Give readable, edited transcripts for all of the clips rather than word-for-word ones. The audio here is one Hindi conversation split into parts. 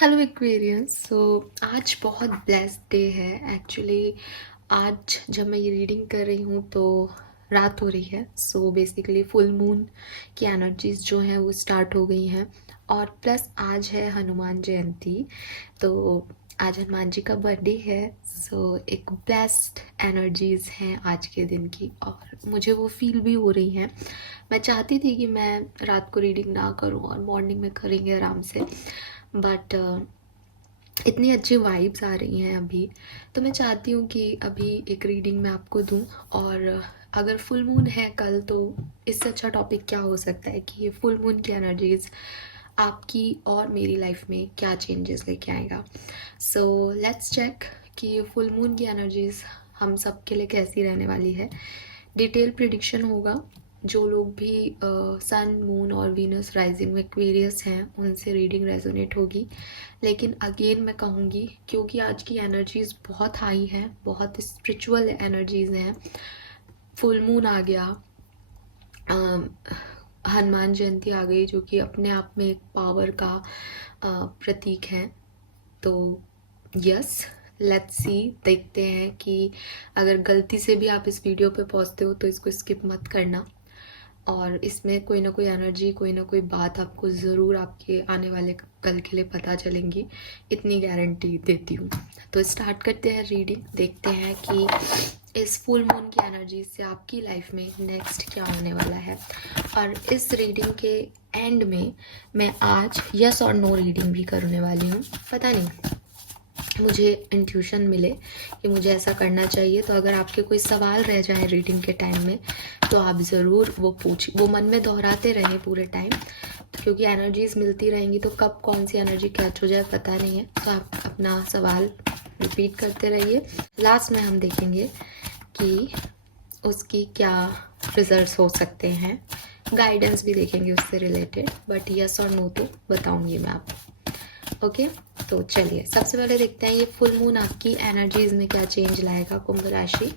Hello Aquarians. आज बहुत ब्लेस्ड डे है एक्चुअली। आज जब मैं ये रीडिंग कर रही हूँ तो रात हो रही है। बेसिकली फुल मून की एनर्जीज जो हैं वो स्टार्ट हो गई हैं। और प्लस आज है हनुमान जयंती। तो आज हनुमान जी का बर्थडे है। एक ब्लेस्ड एनर्जीज हैं आज के दिन की और मुझे वो फील भी हो रही हैं। मैं चाहती थी कि मैं रात को रीडिंग ना करूँ और मॉर्निंग में करेंगे आराम से, बट इतनी अच्छी वाइब्स आ रही हैं अभी। तो मैं चाहती हूँ कि अभी एक रीडिंग मैं आपको दूँ। और अगर फुल मून है कल तो इससे अच्छा टॉपिक क्या हो सकता है कि ये फुल मून की एनर्जीज आपकी और मेरी लाइफ में क्या चेंजेस लेके आएगा। लेट्स चेक कि ये फुल मून की एनर्जीज हम सब के लिए कैसी रहने वाली है। डिटेल प्रिडिक्शन होगा। जो लोग भी सन मून और वीनस राइजिंग में एक्वेरियस हैं उनसे रीडिंग रेजोनेट होगी। लेकिन अगेन मैं कहूँगी क्योंकि आज की एनर्जीज बहुत हाई हैं, बहुत स्पिरिचुअल एनर्जीज हैं। फुल मून आ गया, हनुमान जयंती आ गई जो कि अपने आप में एक पावर का प्रतीक है। तो यस, लेट्स सी, देखते हैं कि अगर गलती से भी आप इस वीडियो पे पहुंचते हो तो इसको स्किप मत करना। और इसमें कोई ना कोई एनर्जी, कोई ना कोई बात आपको ज़रूर आपके आने वाले कल के लिए पता चलेंगी, इतनी गारंटी देती हूँ। तो स्टार्ट करते हैं रीडिंग, देखते हैं कि इस फुल मून की एनर्जी से आपकी लाइफ में नेक्स्ट क्या होने वाला है। और इस रीडिंग के एंड में मैं आज यस और नो रीडिंग भी करने वाली हूँ। पता नहीं, मुझे इंट्यूशन मिले कि मुझे ऐसा करना चाहिए। तो अगर आपके कोई सवाल रह जाए रीडिंग के टाइम में तो आप ज़रूर वो मन में दोहराते रहें पूरे टाइम, क्योंकि एनर्जीज मिलती रहेंगी तो कब कौन सी एनर्जी कैच हो जाए पता नहीं है। तो आप अपना सवाल रिपीट करते रहिए। लास्ट में हम देखेंगे कि उसकी क्या रिजल्ट्स हो सकते हैं, गाइडेंस भी देखेंगे उससे रिलेटेड, बट यस और नो तो बताऊंगी मैं आपको। ओके, तो चलिए सबसे पहले देखते हैं ये फुल मून आपकी एनर्जीज में क्या चेंज लाएगा। कुंभ राशि,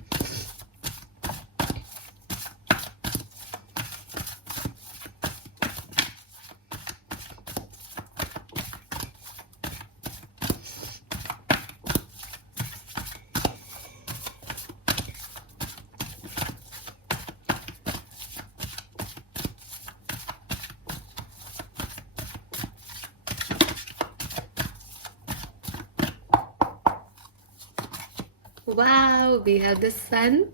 वाओ, वी हैव द सन।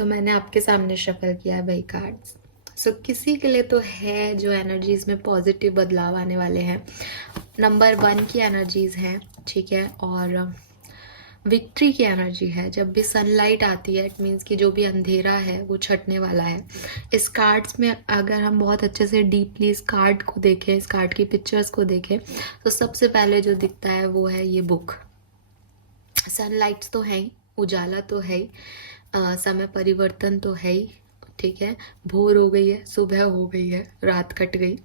मैंने आपके सामने शफल किया है भाई कार्ड्स। किसी के लिए तो है जो एनर्जीज में पॉजिटिव बदलाव आने वाले हैं। नंबर 1 की एनर्जीज हैं, ठीक है, और विक्ट्री की एनर्जी है। जब भी सनलाइट आती है इट मीन्स कि जो भी अंधेरा है वो छटने वाला है। इस कार्ड्स में अगर हम बहुत अच्छे से डीपली इस कार्ड को देखें, इस कार्ड की पिक्चर्स को देखें, तो सबसे पहले जो दिखता है वो है ये बुक। सनलाइट्स तो है ही, उजाला तो है ही, समय परिवर्तन तो है ही, ठीक है, भोर हो गई है, सुबह हो गई है, रात कट गई,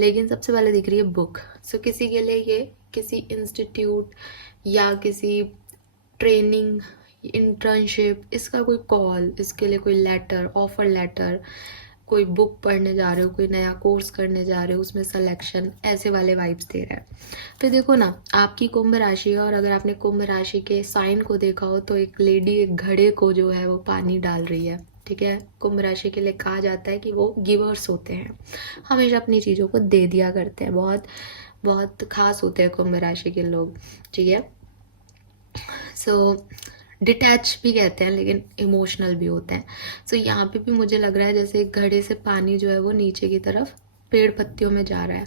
लेकिन सबसे पहले दिख रही है बुक। किसी के लिए ये किसी इंस्टीट्यूट या किसी ट्रेनिंग, इंटर्नशिप, इसका कोई कॉल, इसके लिए कोई लेटर, ऑफर लेटर, कोई बुक पढ़ने जा रहे हो, कोई नया कोर्स करने जा रहे हो, उसमें सिलेक्शन, ऐसे वाले वाइब्स दे रहा है। फिर देखो ना, आपकी कुंभ राशि है और अगर आपने कुंभ राशि के साइन को देखा हो तो एक लेडी एक घड़े को जो है वो पानी डाल रही है, ठीक है। कुंभ राशि के लिए कहा जाता है कि वो गिवर्स होते हैं, हमेशा अपनी चीज़ों को दे दिया करते हैं, बहुत बहुत खास होते हैं कुंभ राशि के लोग, ठीक है। डिटैच भी कहते हैं लेकिन इमोशनल भी होते हैं। यहाँ पे भी मुझे लग रहा है जैसे एक घड़े से पानी जो है वो नीचे की तरफ पेड़ पत्तियों में जा रहा है।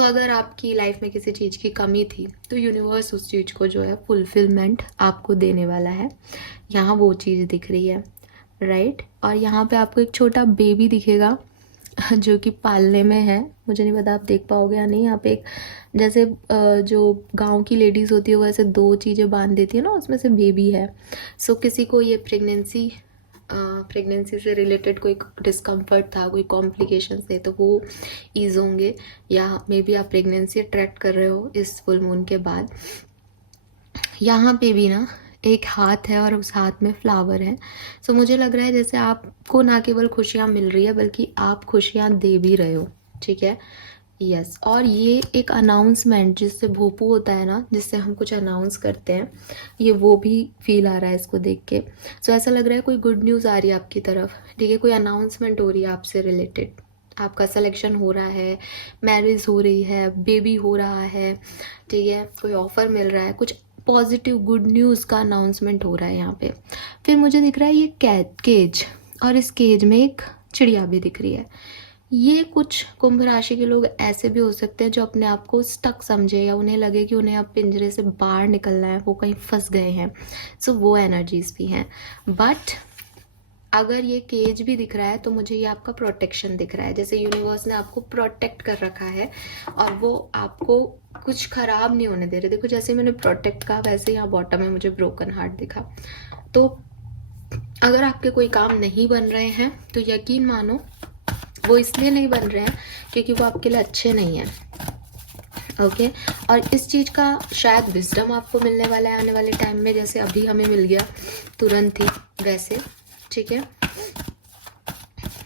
अगर आपकी लाइफ में किसी चीज़ की कमी थी तो यूनिवर्स उस चीज़ को जो है फुलफिलमेंट आपको देने वाला है। यहाँ वो चीज़ दिख रही है, राइट। और यहाँ पे आपको एक छोटा बेबी दिखेगा जो कि पालने में है, मुझे नहीं पता आप देख पाओगे या नहीं। यहाँ पे एक जैसे जो गांव की लेडीज़ होती है वो ऐसे 2 चीज़ें बांध देती है ना, उसमें से बेबी है। किसी को ये प्रेगनेंसी से रिलेटेड कोई डिस्कम्फर्ट था, कोई कॉम्प्लिकेशंस थे तो वो ईज होंगे, या मे बी आप प्रेगनेंसी ट्रैक कर रहे हो इस फुल मून के बाद। यहाँ पे भी ना एक हाथ है और उस हाथ में फ्लावर है। मुझे लग रहा है जैसे आपको ना केवल खुशियाँ मिल रही है बल्कि आप खुशियाँ दे भी रहे हो, ठीक है। यस, और ये एक अनाउंसमेंट जिससे भोपू होता है ना, जिससे हम कुछ अनाउंस करते हैं, ये वो भी फील आ रहा है इसको देख के। सो ऐसा लग रहा है कोई गुड न्यूज़ आ रही है आपकी तरफ, ठीक है, कोई अनाउंसमेंट हो रही है आपसे रिलेटेड, आपका सिलेक्शन हो रहा है, मैरिज हो रही है, बेबी हो रहा है, ठीक है, कोई ऑफर मिल रहा है, कुछ पॉजिटिव गुड न्यूज़ का अनाउंसमेंट हो रहा है यहाँ पे। फिर मुझे दिख रहा है ये केज, और इस केज में एक चिड़िया भी दिख रही है। ये कुछ कुंभ राशि के लोग ऐसे भी हो सकते हैं जो अपने आप को स्टक समझे, या उन्हें लगे कि उन्हें अब पिंजरे से बाहर निकलना है, वो कहीं फंस गए हैं। सो वो एनर्जीज भी हैं। बट अगर ये केज भी दिख रहा है तो मुझे ये आपका प्रोटेक्शन दिख रहा है, जैसे यूनिवर्स ने आपको प्रोटेक्ट कर रखा है और वो आपको कुछ खराब नहीं होने दे रहे। देखो जैसे मैंने प्रोटेक्ट कहा, वैसे यहाँ बॉटम में मुझे ब्रोकन हार्ट दिखा। तो अगर आपके कोई काम नहीं बन रहे हैं तो यकीन मानो वो इसलिए नहीं बन रहे हैं क्योंकि वो आपके लिए अच्छे नहीं हैं। ओके, और इस चीज़ का शायद विजडम आपको मिलने वाला है आने वाले टाइम में, जैसे अभी हमें मिल गया तुरंत ही वैसे, ठीक है।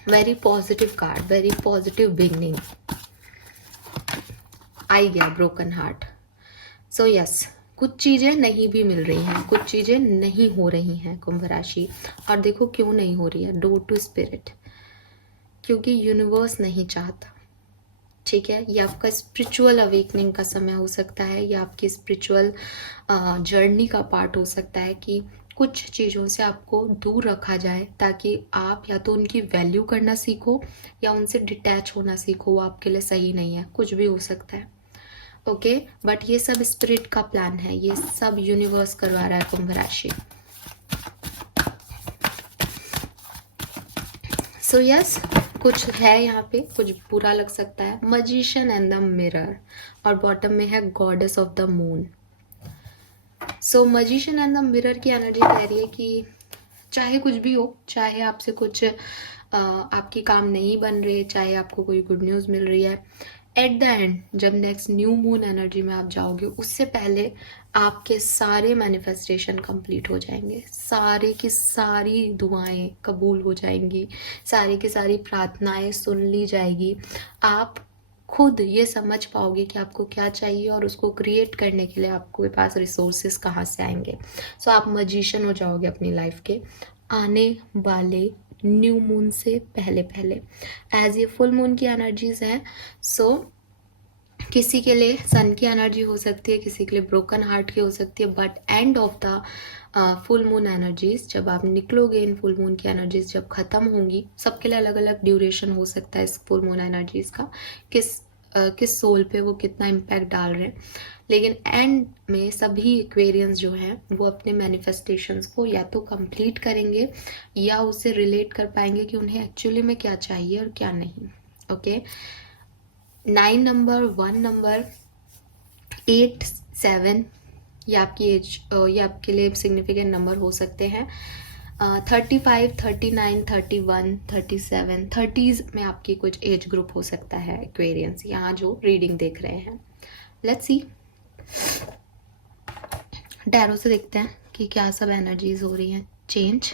Very positive card, very positive beginning, आई गया ब्रोकन हार्ट। सो यस, कुछ चीज़ें नहीं भी मिल रही हैं, कुछ चीज़ें नहीं हो रही हैं कुंभ राशि। और देखो क्यों नहीं हो रही है, डोर टू स्पिरिट, क्योंकि यूनिवर्स नहीं चाहता, ठीक है। ये आपका स्पिरिचुअल अवेकनिंग का समय हो सकता है, या आपकी स्पिरिचुअल जर्नी का पार्ट हो सकता है कि कुछ चीज़ों से आपको दूर रखा जाए ताकि आप या तो उनकी वैल्यू करना सीखो या उनसे डिटैच होना सीखो। वो आपके लिए सही नहीं है, कुछ भी हो सकता है। ओके, बट ये सब स्पिरिट का प्लान है, ये सब यूनिवर्स करवा रहा है कुंभ राशि। सो यस, कुछ है यहाँ पे, कुछ बुरा लग सकता है। मजिशियन एंड द मिरर, और बॉटम में है goddess of the moon. So magician and the mirror की एनर्जी कह रही है कि चाहे कुछ भी हो, चाहे आपसे कुछ आपकी काम नहीं बन रहे, चाहे आपको कोई गुड न्यूज़ मिल रही है, एट द एंड जब नेक्स्ट न्यू मून एनर्जी में आप जाओगे उससे पहले आपके सारे मैनिफेस्टेशन कंप्लीट हो जाएंगे, सारे की सारी दुआएं कबूल हो जाएंगी, सारी की सारी प्रार्थनाएं सुन ली जाएगी। आप खुद ये समझ पाओगे कि आपको क्या चाहिए और उसको क्रिएट करने के लिए आपके पास रिसोर्सेज कहाँ से आएंगे। सो आप मजिशियन हो जाओगे अपनी लाइफ के आने वाले न्यू मून से पहले पहले, एज ये फुल मून की एनर्जीज हैं। सो किसी के लिए सन की एनर्जी हो सकती है, किसी के लिए ब्रोकन हार्ट की हो सकती है, but end of the full moon energies, जब आप निकलोगे इन फुल मून की एनर्जीज जब खत्म होंगी, सबके लिए अलग अलग ड्यूरेशन हो सकता है इस फुल मून एनर्जीज का, किस सोल पे वो कितना इम्पैक्ट डाल रहे हैं, लेकिन एंड में सभी एक्वेरियंस जो हैं वो अपने मैनिफेस्टेशंस को या तो कंप्लीट करेंगे या उससे रिलेट कर पाएंगे कि उन्हें एक्चुअली में क्या चाहिए और क्या नहीं। ओके, 9 नंबर, 1 नंबर, 8, 7, ये आपकी एज, ये आपके लिए सिग्निफिकेंट नंबर हो सकते हैं। 35, 39, 31, 37, 30s में आपकी कुछ एज ग्रुप हो सकता है एक्वेरियंस, यहाँ जो रीडिंग देख रहे हैं। लेट्स सी, टैरो से देखते हैं कि क्या सब एनर्जीज हो रही हैं change.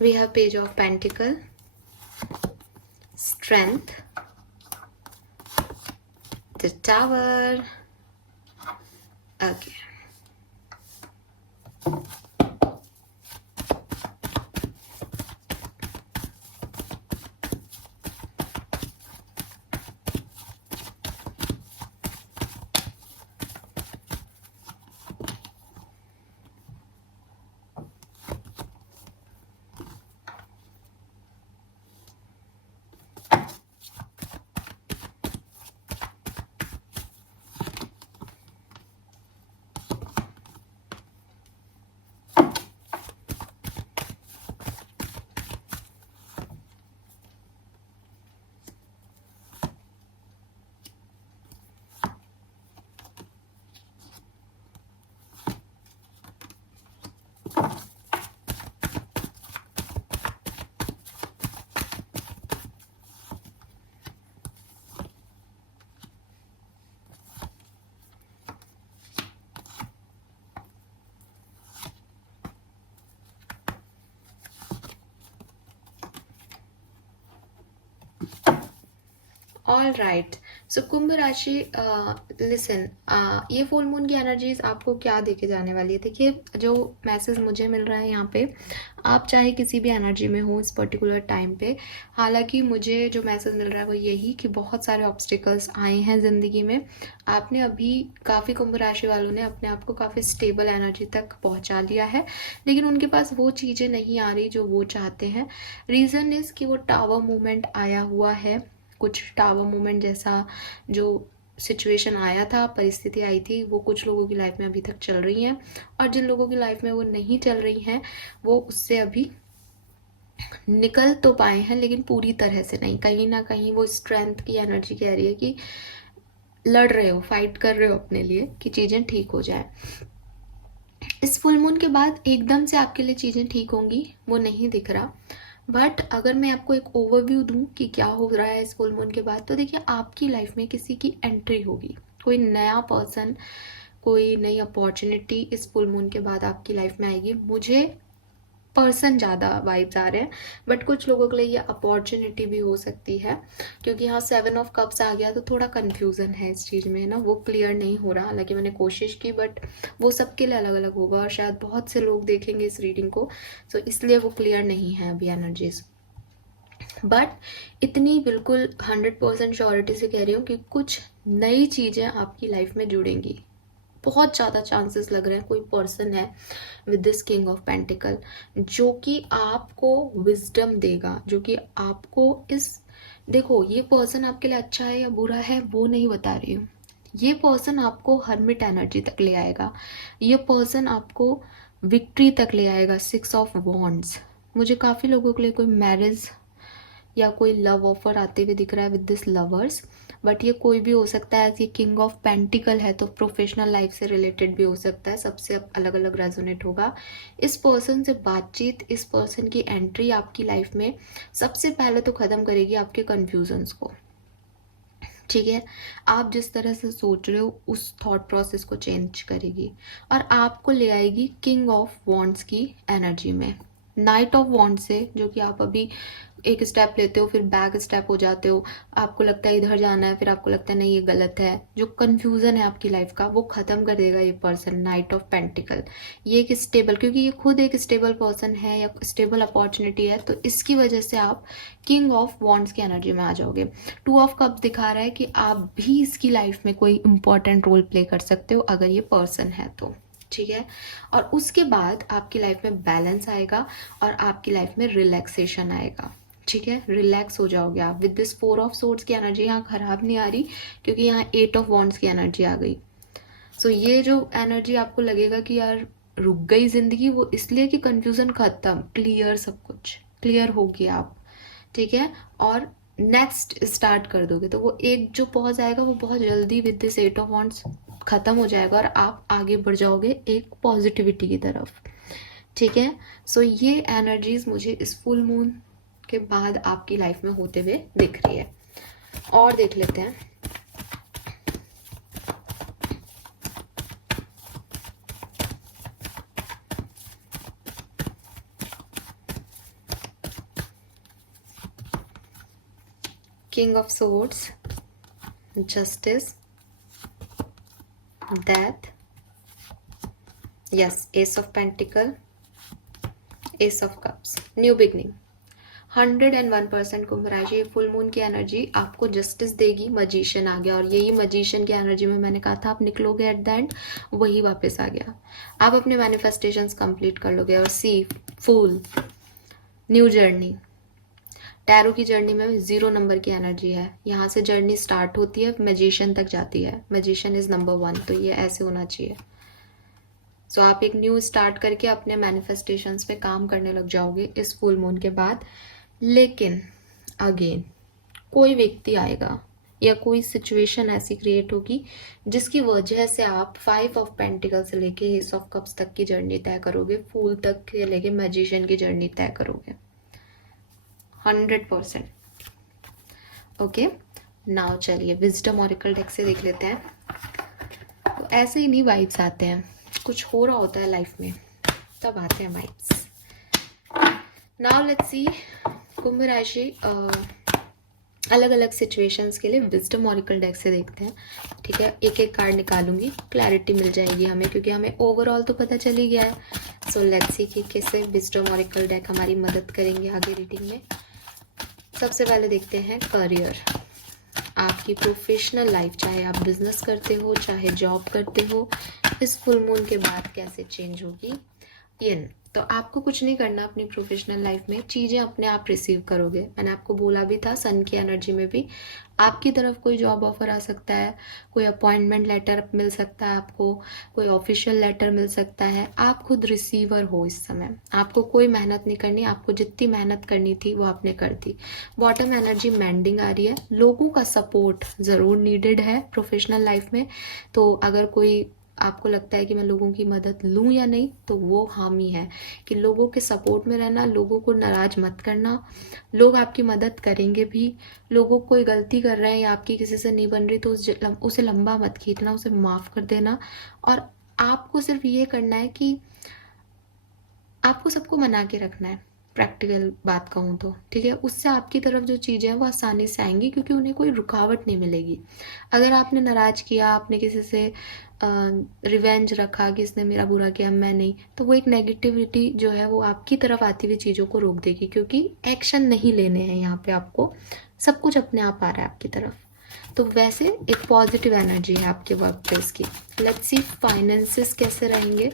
We have Page of Pentacle, Strength, the Tower. Okay. All right. So Kumbh राशि, लिसन, ये फुल मून की एनर्जीज आपको क्या देके जाने वाली है? देखिए, जो मैसेज मुझे मिल रहा है यहाँ पे, आप चाहे किसी भी एनर्जी में हो इस पर्टिकुलर टाइम पे, हालांकि मुझे जो मैसेज मिल रहा है वो यही कि बहुत सारे ऑब्स्टिकल्स आए हैं ज़िंदगी में। आपने अभी काफ़ी कुंभ राशि वालों ने अपने आप को काफ़ी स्टेबल एनर्जी तक पहुँचा लिया है, लेकिन उनके पास वो चीज़ें नहीं आ रही जो वो चाहते हैं। रीज़न इज़ कि वो टावर मूवमेंट आया हुआ है, कुछ टावर मूवमेंट जैसा जो सिचुएशन आया था, परिस्थिति आई थी, वो कुछ लोगों की लाइफ में अभी तक चल रही हैं, और जिन लोगों की लाइफ में वो नहीं चल रही हैं वो उससे अभी निकल तो पाए हैं, लेकिन पूरी तरह से नहीं। कहीं ना कहीं वो स्ट्रेंथ की एनर्जी कह रही है कि लड़ रहे हो, फाइट कर रहे हो अपने लिए कि चीज़ें ठीक हो जाए। इस फुल मून के बाद एकदम से आपके लिए चीज़ें ठीक होंगी वो नहीं दिख रहा, बट अगर मैं आपको एक ओवरव्यू दूं कि क्या हो रहा है इस फुल मून के बाद, तो देखिए, आपकी लाइफ में किसी की एंट्री होगी, कोई नया पर्सन, कोई नई अपॉर्चुनिटी इस फुल मून के बाद आपकी लाइफ में आएगी। मुझे पर्सन ज़्यादा वाइब्स आ रहे हैं, बट कुछ लोगों के लिए ये अपॉर्चुनिटी भी हो सकती है, क्योंकि यहाँ 7 ऑफ कप्स आ गया तो थोड़ा कन्फ्यूज़न है इस चीज़ में ना, वो क्लियर नहीं हो रहा। हालांकि मैंने कोशिश की, बट वो सबके लिए अलग अलग होगा और शायद बहुत से लोग देखेंगे इस रीडिंग को, तो इसलिए वो क्लियर नहीं है अभी एनर्जीज। बट इतनी बिल्कुल 100% श्योरिटी से कह रही हूँ कि कुछ नई चीज़ें आपकी लाइफ में जुड़ेंगी। बहुत ज़्यादा चांसेस लग रहे हैं कोई पर्सन है with this king of pentacle जो कि आपको विजडम देगा, जो कि आपको इस, देखो, ये पर्सन आपके लिए अच्छा है या बुरा है वो नहीं बता रही हूँ, ये पर्सन आपको हर्मिट एनर्जी तक ले आएगा, ये पर्सन आपको विक्ट्री तक ले आएगा। 6 ऑफ वॉन्ड्स, मुझे काफ़ी लोगों के लिए कोई मैरिज या कोई लव ऑफर आते हुए दिख रहा है विद दिस लवर्स, बट ये कोई भी हो सकता है। ये किंग ऑफ पेंटिकल है तो प्रोफेशनल लाइफ से रिलेटेड भी हो सकता है, सबसे अलग अलग रेजोनेट होगा। इस पर्सन से बातचीत, इस पर्सन की एंट्री आपकी लाइफ में सबसे पहले तो ख़त्म करेगी आपके कन्फ्यूजन्स को, ठीक है? आप जिस तरह से सोच रहे हो उस थॉट प्रोसेस को चेंज करेगी और आपको ले आएगी किंग ऑफ वॉन्ड्स की एनर्जी में। नाइट ऑफ वॉन्ड से, जो कि आप अभी एक स्टेप लेते हो फिर बैक स्टेप हो जाते हो, आपको लगता है इधर जाना है, फिर आपको लगता है नहीं ये गलत है, जो कंफ्यूजन है आपकी लाइफ का वो खत्म कर देगा ये पर्सन, नाइट ऑफ पेंटिकल। ये एक स्टेबल, क्योंकि ये खुद एक स्टेबल पर्सन है या स्टेबल अपॉर्चुनिटी है, तो इसकी वजह से आप किंग ऑफ वॉन्ड्स की एनर्जी में आ जाओगे। 2 ऑफ कप दिखा रहा है कि आप भी इसकी लाइफ में कोई इंपॉर्टेंट रोल प्ले कर सकते हो अगर ये पर्सन है तो, ठीक है? और उसके बाद आपकी लाइफ में बैलेंस आएगा और आपकी लाइफ में रिलैक्सेशन आएगा, ठीक है? रिलैक्स हो जाओगे आप विद दिस 4 ऑफ सोर्ड्स की एनर्जी। यहाँ खराब नहीं आ रही क्योंकि यहाँ 8 ऑफ वॉन्ड्स की एनर्जी आ गई। सो ये जो एनर्जी आपको लगेगा कि यार रुक गई जिंदगी, वो इसलिए कि कंफ्यूजन खत्म, क्लियर, सब कुछ क्लियर हो गया आप, ठीक है? और नेक्स्ट स्टार्ट कर दोगे तो वो एक जो पॉज आएगा वो बहुत जल्दी विद दिस 8 ऑफ वॉन्ड्स खत्म हो जाएगा और आप आगे बढ़ जाओगे एक पॉजिटिविटी की तरफ, ठीक है? सो ये एनर्जीज मुझे इस फुल मून के बाद आपकी लाइफ में होते हुए दिख रही है। और देख लेते हैं। King of swords, justice, death, yes, S of pentacle, S of cups, new beginning. 101% कुंभ राशि फुल मून की एनर्जी आपको जस्टिस देगी। मजिशियन आ गया और यही मजिशियन की एनर्जी में मैंने कहा था आप निकलोगे एट द एंड, वही वापस आ गया। आप अपने मैनिफेस्टेशंस कंप्लीट कर लोगे। और सी, फूल, न्यू जर्नी। टैरो की जर्नी में 0 नंबर की एनर्जी है, यहाँ से जर्नी स्टार्ट होती है, मैजिशियन तक जाती है, मैजिशियन इज नंबर 1, तो ये ऐसे होना चाहिए। सो आप एक न्यू स्टार्ट करके अपने मैनिफेस्टेशंस पे काम करने लग जाओगे इस फुल मून के बाद। लेकिन अगेन कोई व्यक्ति आएगा या कोई सिचुएशन ऐसी क्रिएट होगी जिसकी वजह से आप 5 ऑफ पेंटिकल से लेके एस ऑफ कप्स तक की जर्नी तय करोगे, फूल तक के लेके मैजिशियन की जर्नी तय करोगे 100%। ओके, नाउ चलिए विजडम ऑरेकल डेक से देख लेते हैं। तो ऐसे ही नहीं वाइब्स आते हैं, कुछ हो रहा होता है लाइफ में तब आते हैं vibes. Now let's see Kumbh राशि, अलग अलग सिचुएशंस के लिए विजडम ऑरिकल डेक से देखते हैं, ठीक है। एक एक कार्ड निकालूंगी, क्लैरिटी मिल जाएगी हमें, क्योंकि हमें ओवरऑल तो पता चल ही गया है। सो लेट्स सी कि कैसे विजडम ऑरिकल डेक हमारी मदद करेंगे आगे रीडिंग में। सबसे पहले देखते हैं करियर, आपकी प्रोफेशनल लाइफ, चाहे आप बिजनेस करते हो चाहे जॉब करते हो, इस फुल मून के बाद कैसे चेंज होगी। इन तो आपको कुछ नहीं करना अपनी प्रोफेशनल लाइफ में, चीज़ें अपने आप रिसीव करोगे। मैंने आपको बोला भी था सन की एनर्जी में भी आपकी तरफ कोई जॉब ऑफर आ सकता है, कोई अपॉइंटमेंट लेटर मिल सकता है आपको, कोई ऑफिशियल लेटर मिल सकता है। आप खुद रिसीवर हो इस समय, आपको कोई मेहनत नहीं करनी, आपको जितनी मेहनत करनी थी वो आपने कर दी। बॉटम एनर्जी मैंडिंग आ रही है, लोगों का सपोर्ट ज़रूर नीडेड है प्रोफेशनल लाइफ में। तो अगर कोई आपको लगता है कि मैं लोगों की मदद लूँ या नहीं, तो वो हम ही है कि लोगों के सपोर्ट में रहना, लोगों को नाराज मत करना। लोग आपकी मदद करेंगे भी। लोगों कोई गलती कर रहे हैं या आपकी किसी से नहीं बन रही तो उसे लंबा मत खींचना, उसे माफ़ कर देना। और आपको सिर्फ ये करना है कि आपको सबको मना के रखना है, प्रैक्टिकल बात कहूँ तो, ठीक है। उससे आपकी तरफ जो चीज़ें हैं वो आसानी से आएंगी, क्योंकि उन्हें कोई रुकावट नहीं मिलेगी। अगर आपने नाराज़ किया, आपने किसी से रिवेंज रखा कि इसने मेरा बुरा किया मैं नहीं, तो वो एक नेगेटिविटी जो है वो आपकी तरफ आती हुई चीज़ों को रोक देगी, क्योंकि एक्शन नहीं लेने हैं यहाँ पे आपको, सब कुछ अपने आप आ रहा है आपकी तरफ। तो वैसे एक पॉजिटिव एनर्जी है आपके वर्क प्लेस की। लेट्स सी फाइनेंसेस कैसे रहेंगे।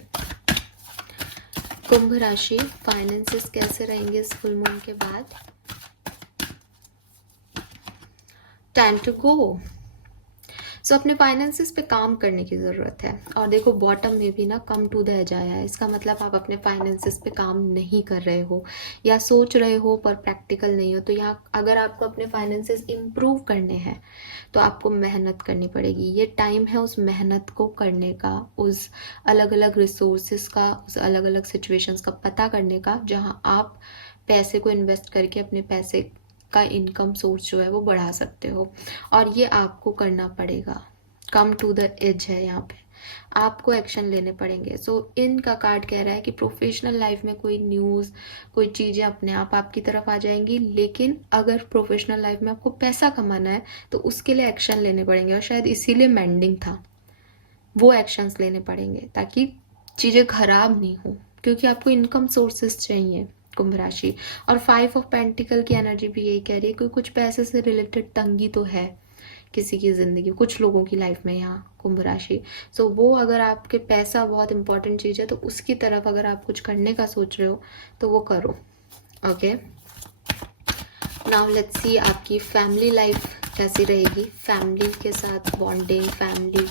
कुंभ राशि, फाइनेंसेस कैसे रहेंगे इस फुल मून के बाद। Time to go. सो अपने फाइनेंसेस पे काम करने की ज़रूरत है। और देखो बॉटम में भी ना कम टू द एज आया है, इसका मतलब आप अपने फाइनेंसेस पे काम नहीं कर रहे हो या सोच रहे हो पर प्रैक्टिकल नहीं हो। तो यहाँ अगर आपको अपने फाइनेंसेस इम्प्रूव करने हैं तो आपको मेहनत करनी पड़ेगी। ये टाइम है उस मेहनत को करने का, उस अलग अलग रिसोर्सेज का, उस अलग अलग सिचुएशंस का पता करने का, जहाँ आप पैसे को इन्वेस्ट करके अपने पैसे का इनकम सोर्स जो है वो बढ़ा सकते हो। और ये आपको करना पड़ेगा। कम टू द एज है यहाँ पे, आपको एक्शन लेने पड़ेंगे। सो इनका कार्ड कह रहा है कि प्रोफेशनल लाइफ में कोई न्यूज़, कोई चीज़ें अपने आप आपकी तरफ आ जाएंगी, लेकिन अगर प्रोफेशनल लाइफ में आपको पैसा कमाना है तो उसके लिए एक्शन लेने पड़ेंगे। और शायद इसीलिए मेंडिंग था, वो एक्शंस लेने पड़ेंगे ताकि चीज़ें खराब नहीं हो, क्योंकि आपको इनकम सोर्सेस चाहिए कुंभ राशि। और 5 ऑफ पेंटिकल की एनर्जी भी यही कह रही है कि कुछ पैसे से रिलेटेड तंगी तो है किसी की ज़िंदगी, कुछ लोगों की लाइफ में यहाँ कुंभ राशि। सो वो अगर आपके पैसा बहुत इंपॉर्टेंट चीज़ है तो उसकी तरफ अगर आप कुछ करने का सोच रहे हो तो वो करो। ओके, नाउ लेट्स सी आपकी फैमिली लाइफ कैसी रहेगी। फैमिली के साथ बॉन्डिंग, फैमिली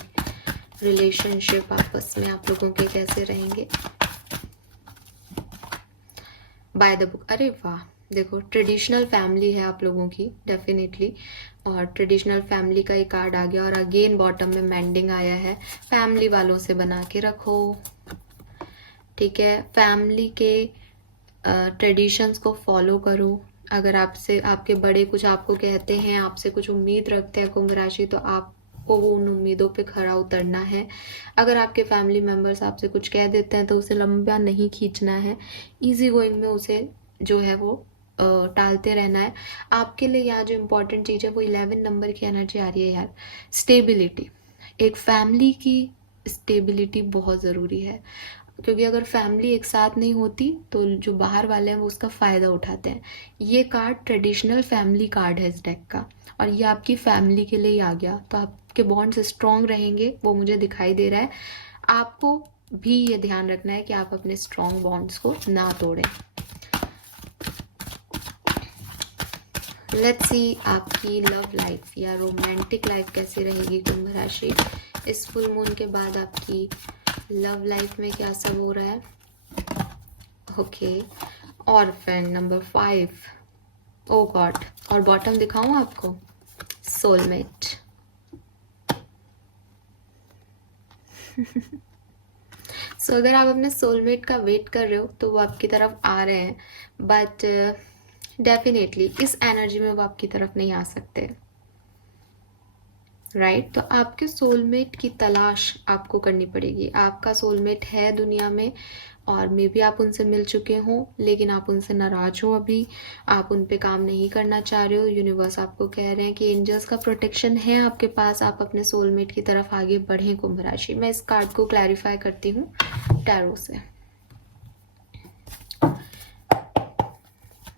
रिलेशनशिप आपस में आप लोगों के कैसे रहेंगे। बाय द बुक, अरे वाह, देखो ट्रेडिशनल फैमिली है आप लोगों की डेफिनेटली। और ट्रेडिशनल फैमिली का एक कार्ड आ गया और अगेन बॉटम में मेंडिंग आया है। फैमिली वालों से बना के रखो, ठीक है। फैमिली के ट्रेडिशंस को फॉलो करो। अगर आपसे आपके बड़े कुछ आपको कहते हैं, आपसे कुछ उम्मीद रखते हैं कुंभ राशि, तो आपको वो उन उम्मीदों पे खरा उतरना है। अगर आपके फैमिली मेम्बर्स आपसे कुछ कह देते हैं तो उसे लंबा नहीं खींचना है, इजी गोइंग में उसे जो है वो टालते रहना है। आपके लिए यहाँ जो इम्पोर्टेंट चीज़ है वो 11 नंबर की एनर्जी आ रही है यार, स्टेबिलिटी। एक फैमिली की स्टेबिलिटी बहुत ज़रूरी है, क्योंकि अगर फैमिली एक साथ नहीं होती तो जो बाहर वाले हैं वो उसका फ़ायदा उठाते हैं। ये कार्ड ट्रेडिशनल फैमिली कार्ड है इस डेक का, और ये आपकी फैमिली के लिए ही आ गया, तो आपके बॉन्ड्स स्ट्रॉन्ग रहेंगे, वो मुझे दिखाई दे रहा है। आपको भी ये ध्यान रखना है कि आप अपने स्ट्रॉन्ग बॉन्ड्स को ना तोड़ें। लेट्स सी आपकी लव लाइफ या रोमांटिक लाइफ कैसी रहेगी कुंभ राशि। इस फुल मून के बाद आपकी लव लाइफ में क्या सब हो रहा है। ओके, ऑर्फन नंबर 5, ओ गॉड, और बॉटम दिखाऊं आपको, सोलमेट। सो अगर आप अपने सोलमेट का वेट कर रहे हो तो वो आपकी तरफ आ रहे हैं, बट डेफिनेटली इस एनर्जी में वो आपकी तरफ नहीं आ सकते, राइट। तो आपके सोलमेट की तलाश आपको करनी पड़ेगी। आपका सोलमेट है दुनिया में, और मे बी आप उनसे मिल चुके हों लेकिन आप उनसे नाराज हो, अभी आप उन पे काम नहीं करना चाह रहे हो। यूनिवर्स आपको कह रहे हैं कि एंजल्स का प्रोटेक्शन है आपके पास, आप अपने सोलमेट की तरफ आगे बढ़ें कुंभ राशि। मैं इस कार्ड को क्लैरिफाई करती हूँ टैरो से।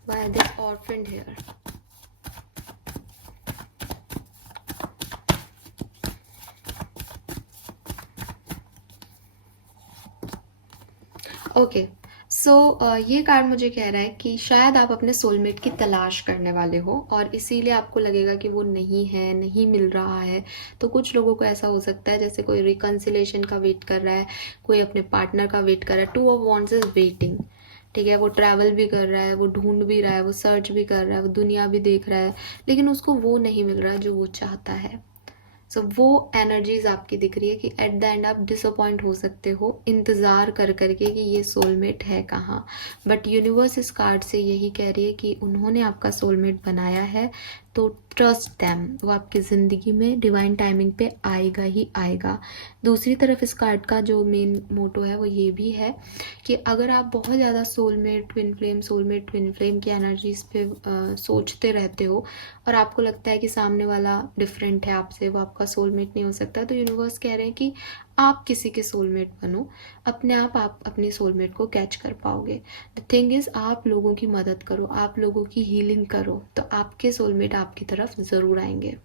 Why this orphaned here? Okay so ये कार्ड मुझे कह रहा है कि शायद आप अपने सोलमेट की तलाश करने वाले हो और इसीलिए आपको लगेगा कि वो नहीं है, नहीं मिल रहा है। तो कुछ लोगों को ऐसा हो सकता है जैसे कोई रिकन्सिलेशन का वेट कर रहा है, कोई अपने पार्टनर का वेट कर रहा है। Two of wands is waiting, ठीक है। वो ट्रैवल भी कर रहा है, वो ढूंढ भी रहा है, वो सर्च भी कर रहा है, वो दुनिया भी देख रहा है, लेकिन उसको वो नहीं मिल रहा जो वो चाहता है। सो वो एनर्जीज आपकी दिख रही है कि एट द एंड आप डिसअपॉइंट हो सकते हो इंतज़ार कर करके कि ये सोलमेट है कहाँ। बट यूनिवर्स इस कार्ड से यही कह रही है कि उन्होंने आपका सोलमेट बनाया है, तो ट्रस्ट दैम, वो आपकी ज़िंदगी में डिवाइन टाइमिंग पे आएगा ही आएगा। दूसरी तरफ इस कार्ड का जो मेन मोटो है वो ये भी है कि अगर आप बहुत ज़्यादा सोलमेट ट्विन फ्लेम की एनर्जीज पे सोचते रहते हो और आपको लगता है कि सामने वाला डिफरेंट है आपसे, वो आपका सोलमेट नहीं हो सकता, तो यूनिवर्स कह रहे हैं कि आप किसी के सोलमेट बनो, अपने आप अपनी सोलमेट को कैच कर पाओगे। द थिंग इज़ आप लोगों की मदद करो, आप लोगों की हीलिंग करो, तो आपके सोलमेट आपकी तरफ ज़रूर आएंगे।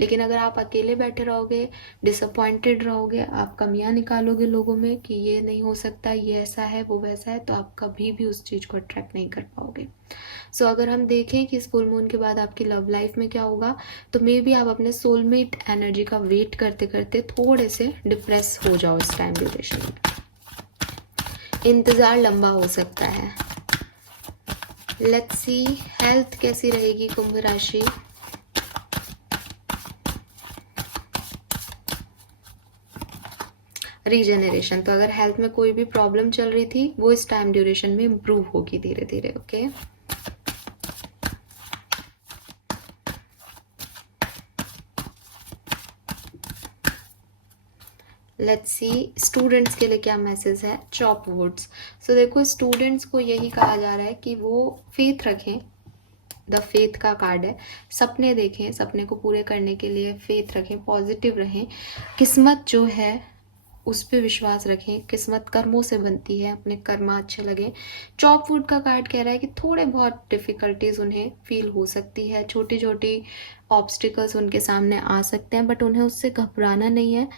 लेकिन अगर आप अकेले बैठे रहोगे, डिसअपॉइंटेड रहोगे, आप कमियां निकालोगे लोगों में कि ये नहीं हो सकता, ये ऐसा है, वो वैसा है, तो आप कभी भी उस चीज़ को अट्रैक्ट नहीं कर पाओगे। सो अगर हम देखें कि इस फुल मून के बाद आपकी लव लाइफ में क्या होगा, तो मे बी आप अपने सोलमेट एनर्जी का वेट करते करते थोड़े से डिप्रेस हो जाओ इस टाइम ड्यूरेशन में। इंतज़ार लंबा हो सकता है। लेट्स सी हेल्थ कैसी रहेगी कुंभ राशि। रीजनरेशन, तो अगर हेल्थ में कोई भी प्रॉब्लम चल रही थी वो इस टाइम ड्यूरेशन में इम्प्रूव होगी धीरे धीरे। ओके लेट्स सी स्टूडेंट्स के लिए क्या मैसेज है। Chop woods. सो देखो स्टूडेंट्स को यही कहा जा रहा है कि वो फेथ रखें, द फेथ का कार्ड है। सपने देखें, सपने को पूरे करने के लिए फेथ रखें, पॉजिटिव रहें, किस्मत जो है उस पर विश्वास रखें, किस्मत कर्मों से बनती है, अपने कर्म अच्छे लगे। चॉप वुड का कार्ड कह रहा है कि थोड़े बहुत डिफ़िकल्टीज उन्हें फील हो सकती है, छोटी छोटी ऑब्स्टिकल्स उनके सामने आ सकते हैं, बट उन्हें उससे घबराना नहीं है,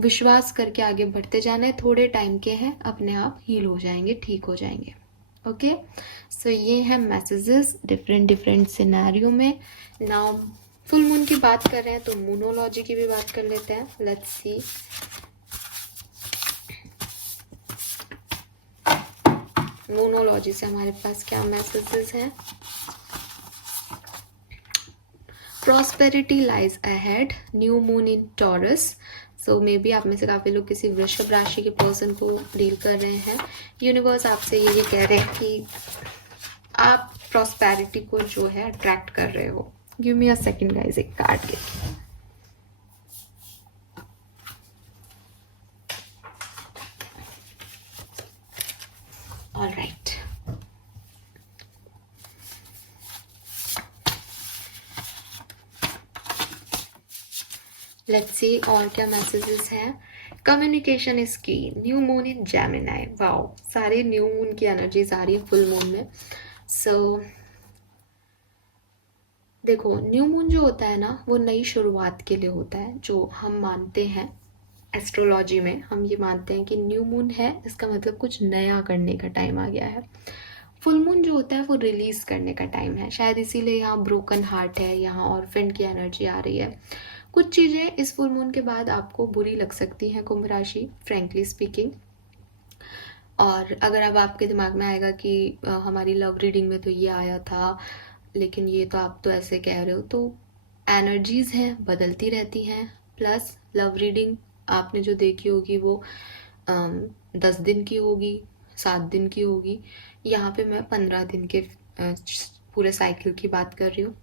विश्वास करके आगे बढ़ते जाना है। थोड़े टाइम के हैं, अपने आप हील हो जाएंगे, ठीक हो जाएंगे। ओके सो ये हैं मैसेजेस डिफरेंट सिनेरियो में। नाउ फुल मून की बात कर रहे हैं तो मूनोलॉजी की भी बात कर लेते हैं। लेट्स सी मूनोलॉजी से हमारे पास क्या मैसेजेस हैं। Prosperity lies ahead, new moon in taurus. So may be आप में से काफ़ी लोग किसी वृषभ राशि के पर्सन को डील कर रहे हैं। यूनिवर्स आपसे ये कह रहे हैं कि आप प्रॉस्पेरिटी को जो है अट्रैक्ट कर रहे हो। Give me a second guys, एक कार्ड के। ऑलराइट लेट्स सी और क्या मैसेजेस हैं। कम्युनिकेशन इज की, न्यू मून इन जेमिनी। वाओ, सारे न्यू मून की एनर्जीज आ रही है फुल मून में। सो देखो न्यू मून जो होता है ना वो नई शुरुआत के लिए होता है, जो हम मानते हैं एस्ट्रोलॉजी में। हम ये मानते हैं कि न्यू मून है, इसका मतलब कुछ नया करने का टाइम आ गया है। फुल मून जो होता है वो रिलीज करने का टाइम है, शायद इसीलिए यहाँ ब्रोकन हार्ट है, यहाँ ऑर्फेन की एनर्जी आ रही है। कुछ चीज़ें इस फुल मून के बाद आपको बुरी लग सकती हैं कुंभ राशि, फ्रेंकली स्पीकिंग। और अगर अब आपके दिमाग में आएगा कि हमारी लव रीडिंग में तो ये आया था, लेकिन ये तो आप तो ऐसे कह रहे हो, तो एनर्जीज हैं बदलती रहती हैं। प्लस लव रीडिंग आपने जो देखी होगी वो 10 दिन की होगी, 7 दिन की होगी। यहाँ पे मैं 15 दिन के पूरे साइकिल की बात कर रही हूँ।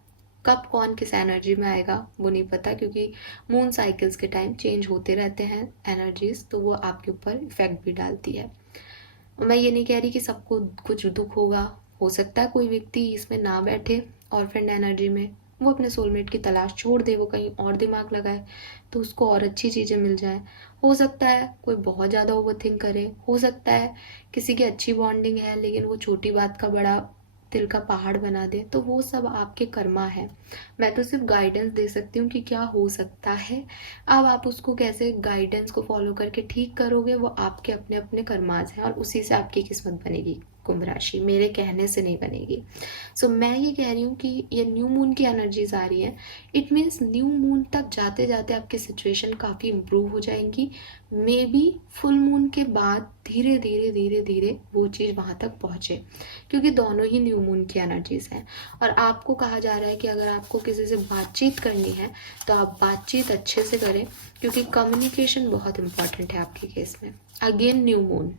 कब कौन किस एनर्जी में आएगा वो नहीं पता, क्योंकि मून साइकिल्स के टाइम चेंज होते रहते हैं एनर्जीज, तो वो आपके ऊपर इफेक्ट भी डालती है। मैं ये नहीं कह रही कि सबको कुछ दुख होगा, हो सकता है कोई व्यक्ति इसमें ना बैठे और फ्रेंड एनर्जी में, वो अपने सोलमेट की तलाश छोड़ दे, वो कहीं और दिमाग लगाए तो उसको और अच्छी चीज़ें मिल जाए। हो सकता है कोई बहुत ज़्यादा ओवरथिंक करे, हो सकता है किसी की अच्छी बॉन्डिंग है लेकिन वो छोटी बात का बड़ा दिल का पहाड़ बना दे, तो वो सब आपके कर्मा है। मैं तो सिर्फ गाइडेंस दे सकती हूँ कि क्या हो सकता है। अब आप उसको कैसे गाइडेंस को फॉलो करके ठीक करोगे, वो आपके अपने अपने कर्माज हैं और उसी से आपकी किस्मत बनेगी। कुंभ राशि मेरे कहने से नहीं बनेगी। सो मैं ये कह रही हूँ कि ये न्यू मून की एनर्जीज आ रही हैं, इट मीन्स न्यू मून तक जाते जाते आपकी सिचुएशन काफ़ी इम्प्रूव हो जाएंगी। मे बी फुल मून के बाद धीरे धीरे धीरे धीरे वो चीज़ वहाँ तक पहुँचे, क्योंकि दोनों ही न्यू मून की एनर्जीज हैं। और आपको कहा जा रहा है कि अगर आपको किसी से बातचीत करनी है तो आप बातचीत अच्छे से करें, क्योंकि कम्युनिकेशन बहुत इंपॉर्टेंट है आपके केस में। Again new moon,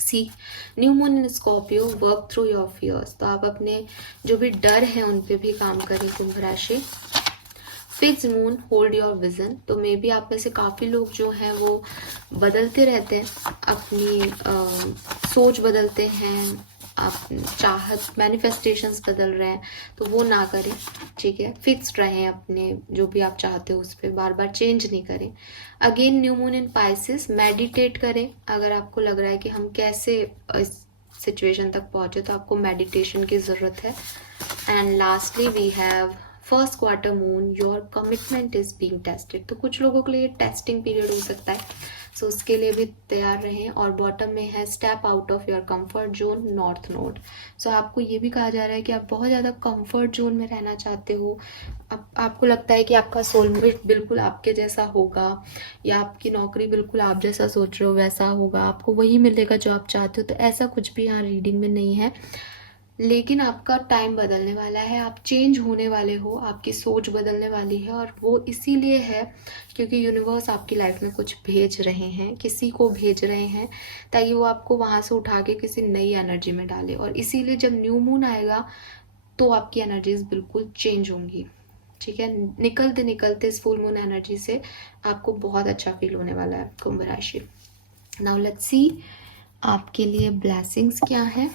see new moon in Scorpio, work through your fears. तो आप अपने जो भी डर हैं उन पे भी काम करें कुंभ राशि। Fix moon, hold your vision. तो मे बी आप में से काफ़ी लोग जो हैं वो बदलते रहते हैं, अपनी सोच बदलते हैं, आप चाहत मैनिफेस्टेशंस बदल रहे हैं, तो वो ना करें, ठीक है। फिक्स्ड रहें अपने जो भी आप चाहते हो उस पर, बार बार चेंज नहीं करें। अगेन न्यू मून इन पाइसेस, मेडिटेट करें। अगर आपको लग रहा है कि हम कैसे इस सिचुएशन तक पहुंचे, तो आपको मेडिटेशन की ज़रूरत है। And lastly we have first quarter moon, your commitment is being tested. तो कुछ लोगों के लिए टेस्टिंग पीरियड हो सकता है, सो उसके लिए भी तैयार रहें। और बॉटम में है step out of your comfort zone, north node. So आपको ये भी कहा जा रहा है कि आप बहुत ज़्यादा कंफर्ट जोन में रहना चाहते हो। आपको लगता है कि आपका सोलमेट बिल्कुल आपके जैसा होगा, या आपकी नौकरी बिल्कुल आप जैसा सोच रहे हो वैसा होगा, आपको वही मिलेगा जो आप चाहते हो। तो ऐसा कुछ भी यहाँ रीडिंग में नहीं है, लेकिन आपका टाइम बदलने वाला है, आप चेंज होने वाले हो, आपकी सोच बदलने वाली है। और वो इसीलिए है क्योंकि यूनिवर्स आपकी लाइफ में कुछ भेज रहे हैं, किसी को भेज रहे हैं, ताकि वो आपको वहाँ से उठा के किसी नई एनर्जी में डाले। और इसीलिए जब न्यू मून आएगा तो आपकी एनर्जीज बिल्कुल चेंज होंगी, ठीक है। निकलते निकलते इस फुल मून एनर्जी से आपको बहुत अच्छा फील होने वाला है कुंभ राशि। नाउ लेट्स सी आपके लिए ब्लेसिंग्स क्या है।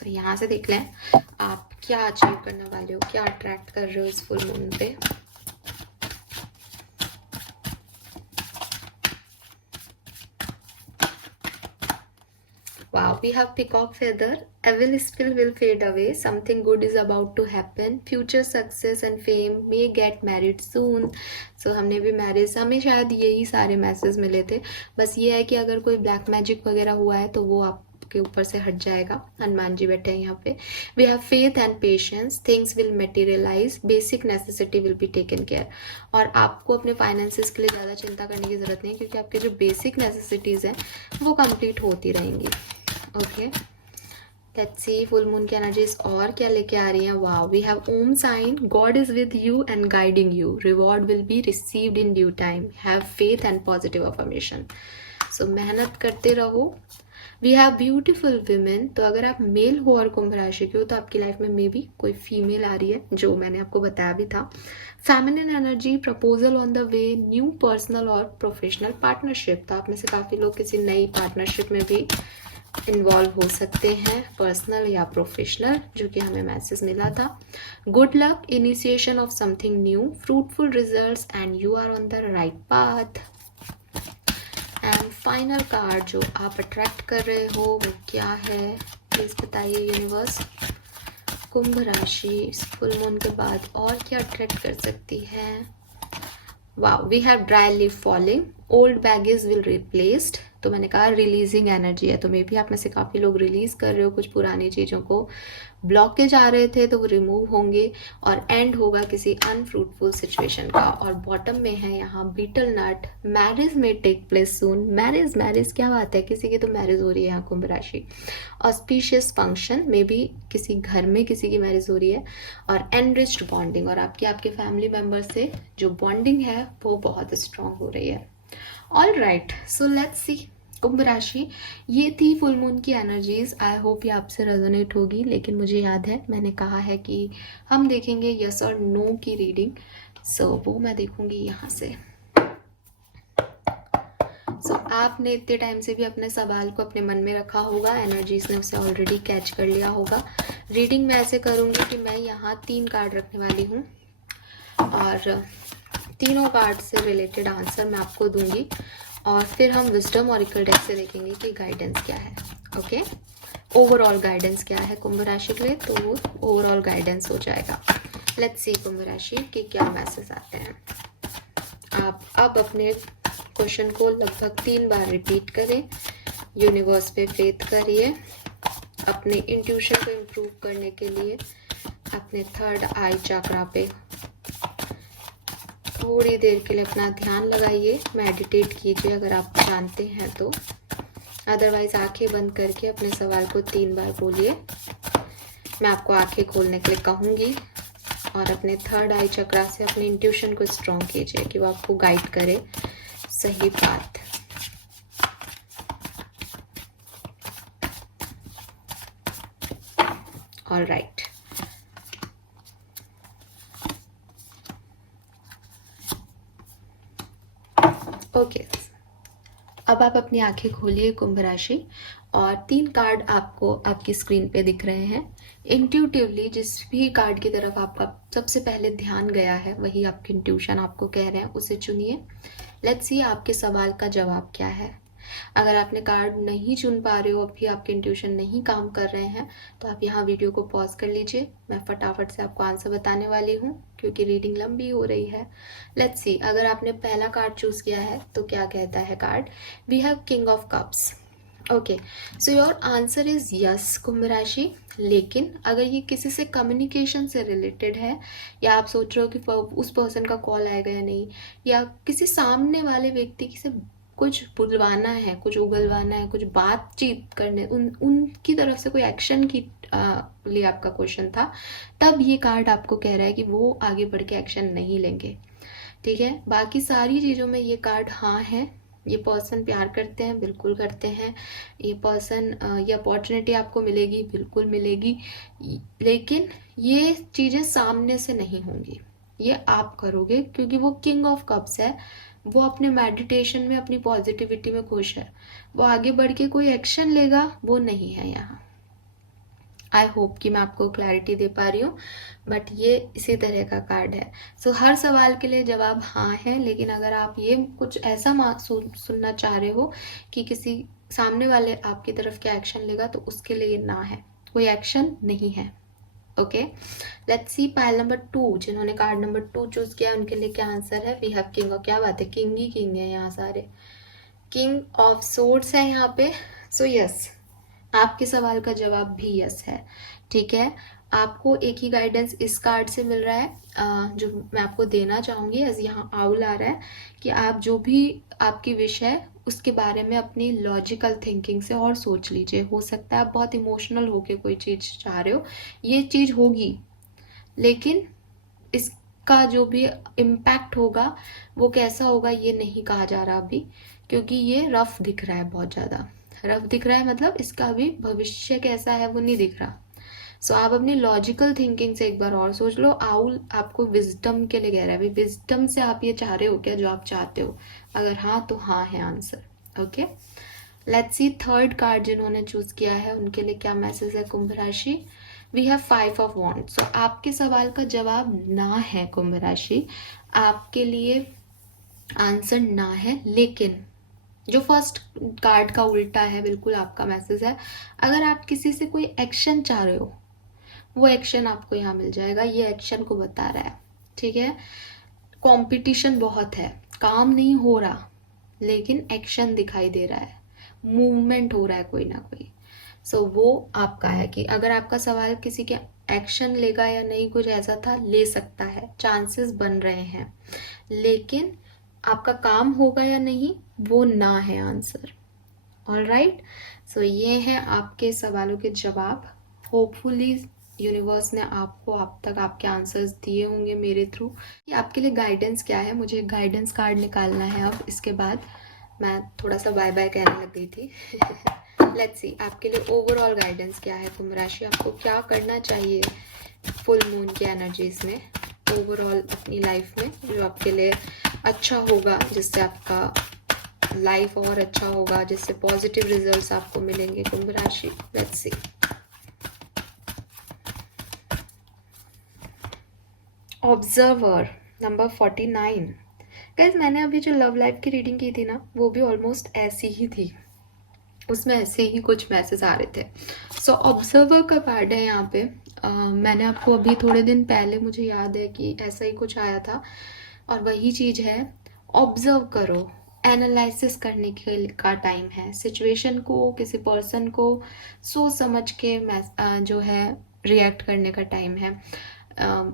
तो यहाँ से देख लें आप क्या अचीव करने वाले हो, क्या अट्रैक्ट कर रहे हो इस फुल मून पे। Wow, we have peacock feather. Evil spill will fade away. Something good is about to happen. Future success and fame may get married soon. So हमने भी मैरिज, हमें शायद यही सारे मैसेज मिले थे। बस ये है कि अगर कोई ब्लैक मैजिक वगैरह हुआ है तो वो आपके ऊपर से हट जाएगा। हनुमान जी बैठे हैं यहाँ पे। We have faith and patience, things will materialise, basic necessity will be taken care. और आपको अपने फाइनेंसेस के लिए ज़्यादा चिंता करने की ज़रूरत नहीं, क्योंकि आपके जो बेसिक नेसेसिटीज़ हैं वो कंप्लीट होती रहेंगी। Okay, let's see full moon की एनर्जीज और क्या लेके आ रही हैं। वाह, we have Om sign, God is with you and guiding you, reward will be received in due time, have faith and positive affirmation. So मेहनत करते रहो। We have beautiful women. तो अगर आप मेल हो और कुंभ राशि के हो तो आपकी लाइफ में मे बी कोई फीमेल आ रही है, जो मैंने आपको बताया भी था। Feminine energy, proposal on the way, new personal और प्रोफेशनल पार्टनरशिप। तो आप में से काफ़ी लोग किसी नई पार्टनरशिप में भी इन्वॉल्व हो सकते हैं, पर्सनल या प्रोफेशनल, जो कि हमें मैसेज मिला था। Good luck, initiation of something new, fruitful results and you are on the right path. And final card जो आप अट्रैक्ट कर रहे हो वो क्या है, प्लीज बताइए यूनिवर्स। कुंभ राशि इस फुल मून के बाद और क्या अट्रैक्ट कर सकती है। वाह, we have dry leaf falling, old baggage will replaced. तो मैंने कहा रिलीजिंग एनर्जी है, तो मे भी आप में से काफ़ी लोग रिलीज कर रहे हो कुछ पुरानी चीज़ों को, ब्लॉकेज आ रहे थे तो वो रिमूव होंगे और एंड होगा किसी अनफ्रूटफुल सिचुएशन का। और बॉटम में है यहाँ बीटल नट, मैरिज में टेक प्लेस सून। मैरिज मैरिज क्या बात है, किसी की तो मैरिज हो रही है यहाँ कुंभ राशि। ऑस्पिशियस फंक्शन, मे बी किसी घर में किसी की मैरिज हो रही है। और एनरिच्ड बॉन्डिंग, और आपके फैमिली मेम्बर से जो बॉन्डिंग है वो बहुत स्ट्रांग हो रही है। All right, so let's see Kumbh राशि, ये थी फुल मून की एनर्जीज। आई होप ये आपसे रेजोनेट होगी, लेकिन मुझे याद है मैंने कहा है कि हम देखेंगे यस और नो की रीडिंग। सो वो मैं देखूंगी यहाँ से। आपने इतने टाइम से भी अपने सवाल को अपने मन में रखा होगा, एनर्जीज ने उसे ऑलरेडी कैच कर लिया होगा। रीडिंग मैं ऐसे करूँगी कि मैं यहाँ 3 कार्ड रखने वाली हूँ और तीनों कार्ड से रिलेटेड आंसर मैं आपको दूंगी और फिर हम विजडम ऑरिकल डेक से देखेंगे कि गाइडेंस क्या है। ओके, ओवरऑल गाइडेंस क्या है कुंभ राशि के लिए, तो वो ओवरऑल गाइडेंस हो जाएगा। लेट्स सी कुंभ राशि के क्या मैसेज आते हैं। आप अब अपने क्वेश्चन को लगभग 3 बार रिपीट करें, यूनिवर्स पे फेथ करिए, अपने इंट्यूशन को इम्प्रूव करने के लिए अपने थर्ड आई चक्रा पे थोड़ी देर के लिए अपना ध्यान लगाइए, मेडिटेट कीजिए अगर आप जानते हैं तो। अदरवाइज आंखें बंद करके अपने सवाल को 3 बार बोलिए। मैं आपको आंखें खोलने के लिए कहूँगी और अपने थर्ड आई चक्रा से अपने इंट्यूशन को स्ट्रॉन्ग कीजिए कि वो आपको गाइड करे सही बात। Alright, okay. अब आप अपनी आंखें खोलिए कुंभ राशि और 3 कार्ड आपको आपकी स्क्रीन पे दिख रहे हैं। इंट्यूटिवली जिस भी कार्ड की तरफ आपका सबसे पहले ध्यान गया है वही आपकी इंट्यूशन आपको कह रहे हैं, उसे चुनिए। लेट्स सी आपके सवाल का जवाब क्या है। अगर आपने कार्ड नहीं चुन पा रहे हो, अभी आपके इंट्यूशन नहीं काम कर रहे हैं, तो आप यहाँ वीडियो को पॉज कर लीजिए। मैं फटाफट से आपको आंसर बताने वाली हूँ क्योंकि रीडिंग लंबी हो रही है। लेट्स सी, अगर आपने पहला कार्ड चूज किया है तो क्या कहता है card. We have king of cups. Okay, so your answer is yes Kumbh राशि। लेकिन अगर ये किसी से कम्युनिकेशन से रिलेटेड है, या आप सोच रहे हो कि उस पर्सन का कॉल आएगा या नहीं, या किसी सामने वाले व्यक्ति से कुछ बुलवाना है, कुछ उगलवाना है, कुछ बातचीत करने, उनकी तरफ से कोई एक्शन की लिए आपका क्वेश्चन था, तब ये कार्ड आपको कह रहा है कि वो आगे बढ़ के एक्शन नहीं लेंगे। ठीक है, बाकी सारी चीज़ों में ये कार्ड हाँ है। ये पर्सन प्यार करते हैं, बिल्कुल करते हैं। ये पर्सन, ये अपॉर्चुनिटी आपको मिलेगी, बिल्कुल मिलेगी। लेकिन ये चीज़ें सामने से नहीं होंगी, ये आप करोगे क्योंकि वो किंग ऑफ कप्स है। वो अपने मेडिटेशन में, अपनी पॉजिटिविटी में खुश है। वो आगे बढ़ के कोई एक्शन लेगा वो नहीं है यहाँ। आई होप कि मैं आपको क्लैरिटी दे पा रही हूँ, बट ये इसी तरह का कार्ड है। सो हर सवाल के लिए जवाब हाँ है, लेकिन अगर आप ये कुछ ऐसा सुनना चाह रहे हो कि किसी सामने वाले आपकी तरफ क्या एक्शन लेगा, तो उसके लिए ना है, कोई एक्शन नहीं है। Okay, let's C pile number 2, जिन्होंने कार्ड नंबर 2 चूज किया उनके लिए क्या आंसर है। वी हैव किंग, और क्या बात है, किंग ही किंग है यहाँ सारे। किंग ऑफ सोर्ड्स है यहाँ पे। सो यस, आपके सवाल का जवाब भी यस है। ठीक है, आपको एक ही गाइडेंस इस कार्ड से मिल रहा है जो मैं आपको देना चाहूँगी। एज यहाँ आउल आ रहा है कि आप जो भी आपकी विश है उसके बारे में अपनी लॉजिकल थिंकिंग से और सोच लीजिए। हो सकता है आप बहुत इमोशनल होके कोई चीज़ चाह रहे हो, ये चीज़ होगी, लेकिन इसका जो भी इम्पैक्ट होगा वो कैसा होगा ये नहीं कहा जा रहा अभी, क्योंकि ये रफ दिख रहा है, बहुत ज़्यादा रफ दिख रहा है। मतलब इसका अभी भविष्य कैसा है वो नहीं दिख रहा। सो आप अपनी लॉजिकल थिंकिंग से एक बार और सोच लो। आउल आपको विजडम के लिए कह रहा है, विजडम से आप ये चाह रहे हो क्या जो आप चाहते हो। अगर हाँ तो हाँ है answer. Okay, let's see third card जिन्होंने चूज किया है उनके लिए क्या मैसेज है कुंभ राशि। We have 5 of wands. So आपके सवाल का जवाब ना है कुंभ राशि, आपके लिए आंसर ना है। लेकिन जो फर्स्ट कार्ड का उल्टा है, बिल्कुल आपका मैसेज है। अगर आप किसी से कोई एक्शन चाह रहे हो, वो एक्शन आपको यहाँ मिल जाएगा। ये एक्शन को बता रहा है। ठीक है, कंपटीशन बहुत है, काम नहीं हो रहा, लेकिन एक्शन दिखाई दे रहा है, मूवमेंट हो रहा है कोई ना कोई। सो वो आपका है कि अगर आपका सवाल किसी के एक्शन लेगा या नहीं, कुछ ऐसा था, ले सकता है, चांसेस बन रहे हैं, लेकिन आपका काम होगा या नहीं वो ना है आंसर। ऑलराइट, सो ये हैं आपके सवालों के जवाब। होपफुली यूनिवर्स ने आपको अब तक आपके आंसर्स दिए होंगे मेरे थ्रू। ये आपके लिए गाइडेंस क्या है, मुझे गाइडेंस कार्ड निकालना है अब इसके बाद। मैं थोड़ा सा बाय बाय कहने लग गई थी। लेट्स सी आपके लिए ओवरऑल गाइडेंस क्या है कुंभ राशि, आपको क्या करना चाहिए फुल मून की एनर्जीज में ओवरऑल अपनी लाइफ में, जो आपके लिए अच्छा होगा, जिससे आपका लाइफ और अच्छा होगा, जिससे पॉजिटिव रिजल्ट्स आपको मिलेंगे कुंभ राशि। Let's see. Observer number 49। Guys मैंने अभी जो लव लाइफ की रीडिंग की थी ना, वो भी ऑलमोस्ट ऐसी ही थी, उसमें ऐसे ही कुछ मैसेज आ रहे थे। सो ऑब्जर्वर का कार्ड है यहाँ पे। मैंने आपको अभी थोड़े दिन पहले, मुझे याद है कि ऐसा ही कुछ आया था, और वही चीज़ है। ऑब्जर्व करो, एनालिसिस करने के का टाइम है, सिचुएशन को, किसी पर्सन को सोच समझ के जो है रिएक्ट करने का टाइम है।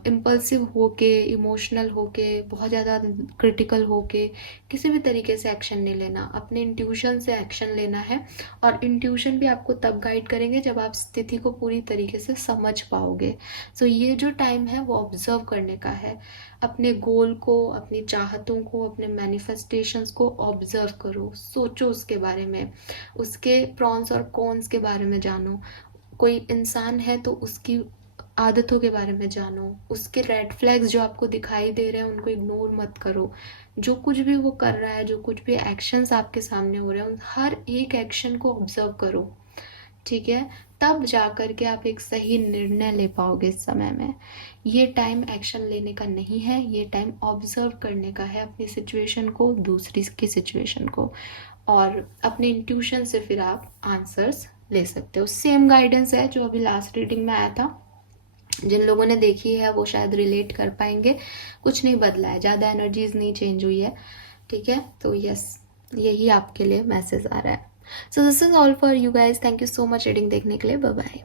इम्पल्सिव होके, इमोशनल होके, बहुत ज़्यादा क्रिटिकल होके किसी भी तरीके से एक्शन नहीं लेना, अपने इंट्यूशन से एक्शन लेना है। और इंट्यूशन भी आपको तब गाइड करेंगे जब आप स्थिति को पूरी तरीके से समझ पाओगे। सो ये जो टाइम है वो ऑब्जर्व करने का है, अपने गोल को, अपनी चाहतों को, अपने मैनिफेस्टेशंस को ऑब्जर्व करो, सोचो उसके बारे में, उसके प्रॉन्स और कॉन्स के बारे में जानो। कोई इंसान है तो उसकी आदतों के बारे में जानो, उसके रेड फ्लैग्स जो आपको दिखाई दे रहे हैं उनको इग्नोर मत करो। जो कुछ भी वो कर रहा है, जो कुछ भी एक्शंस आपके सामने हो रहे हैं, उन हर एक एक्शन को ऑब्जर्व करो, ठीक है? तब जा कर के आप एक सही निर्णय ले पाओगे इस समय में। ये टाइम एक्शन लेने का नहीं है, ये टाइम ऑब्जर्व करने का है, अपनी सिचुएशन को, दूसरी की सिचुएशन को, और अपने इंट्यूशन से फिर आप आंसर्स ले सकते हो। सेम गाइडेंस है जो अभी लास्ट रीडिंग में आया था। जिन लोगों ने देखी है वो शायद रिलेट कर पाएंगे। कुछ नहीं बदला है, ज़्यादा एनर्जीज नहीं चेंज हुई है, ठीक है? तो यस, यही आपके लिए मैसेज आ रहा है। So this is all for you guys. Thank you so much reading देखने के लिए। Bye bye.